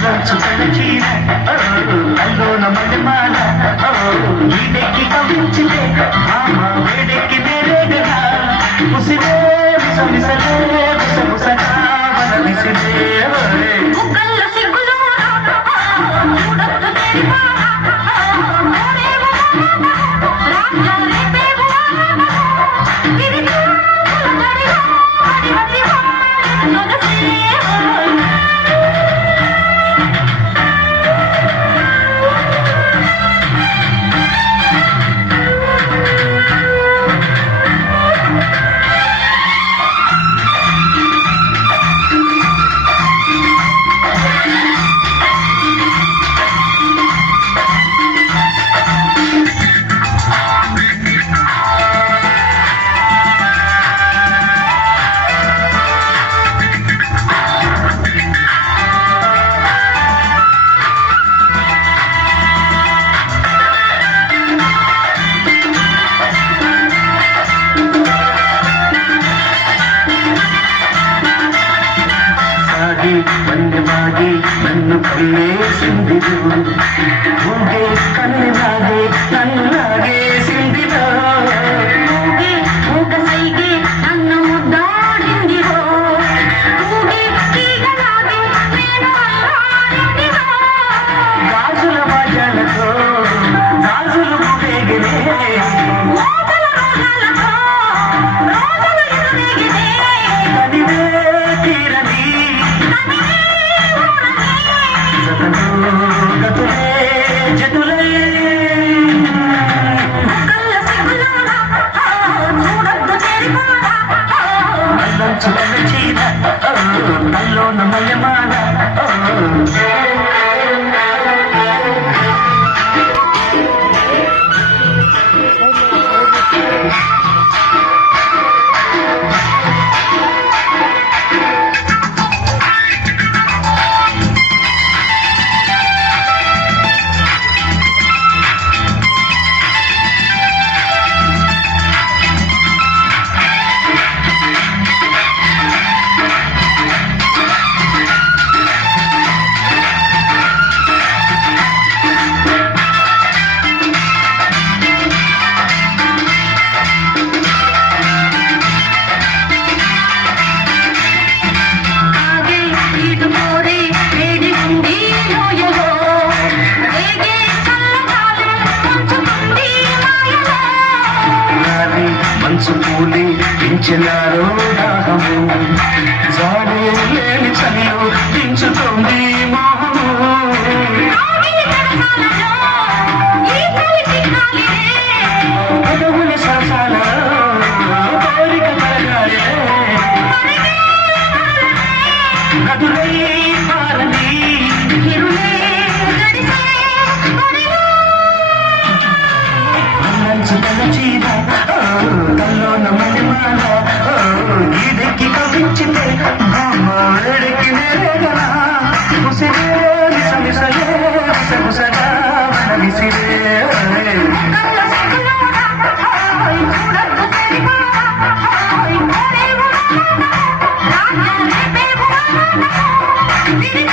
చుట్టల చీర అల్లోన మల్లెమాల ఈడెక్కి కవించితే మామ వేడెక్కి నేరేగరా ముసిరే విసమిసలే విసముసగా మన విసిరే వందమాగి నన్ను కల్లేసిందిరు ఊగే కన్నలాగే నన్నులాగే సిందిరో ఊగే ఊగ సైగే నన్ను ముద్దాడిందిరో ఊగే తీగలాగే నేను అల్లాడిందిరో గాజుల వాజాలతో గాజులు ఊగేగినే మోతల రోజాలతో రోజులు ఎదురేగినే కనివే తీరని చుట్టల చీర అల్లోన మల్లెమాల మనసు పూలి పెంచినారో దాహము జాడే లేని చలిలో దించుతోంది మోహము పదవుల శాసాల కోరిక కలగాలే గదులై పారని చుట్టల చీర కల్లోన మల్లెమాల ఈడెక్కి కవించితే మామ వేడెక్కి నేరేగనా ముసిరే విసమిసలే విసముసగా మన విసిరే Did